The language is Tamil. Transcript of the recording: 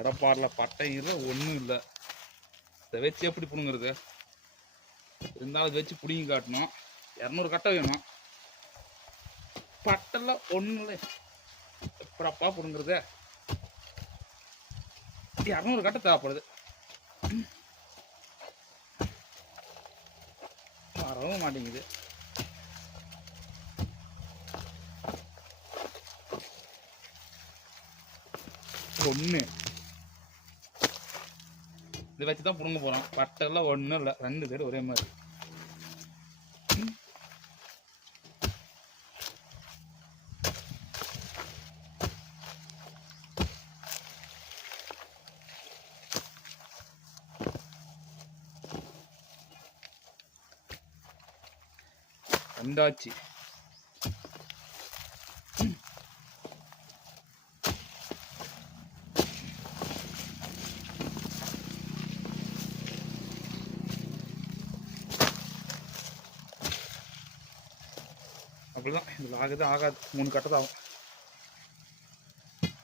எடப்பாடில் பட்டை இல்லை ஒன்றும் இல்லை. இதை வச்சு எப்படி பிடுங்குறது? இருந்தாலும் இதை வச்சு பிடிங்கி காட்டணும். 200 கட்டை வேணும். பட்டெல்லாம் ஒன்றும் இல்லை. எப்படப்பா பிடுங்குறது? 200 கட்டை தேவைப்படுது. வரவும் மாட்டேங்குது. ஒன்று இதை வச்சு தான் பிடுங்க போகிறோம். பட்டெல்லாம் ஒன்றும் இல்லை. 2 பேர் ஒரே மாதிரி. வந்தாச்சு. அப்படிதான். இதில் ஆகாது 3 கட்டை தான் ஆகும்.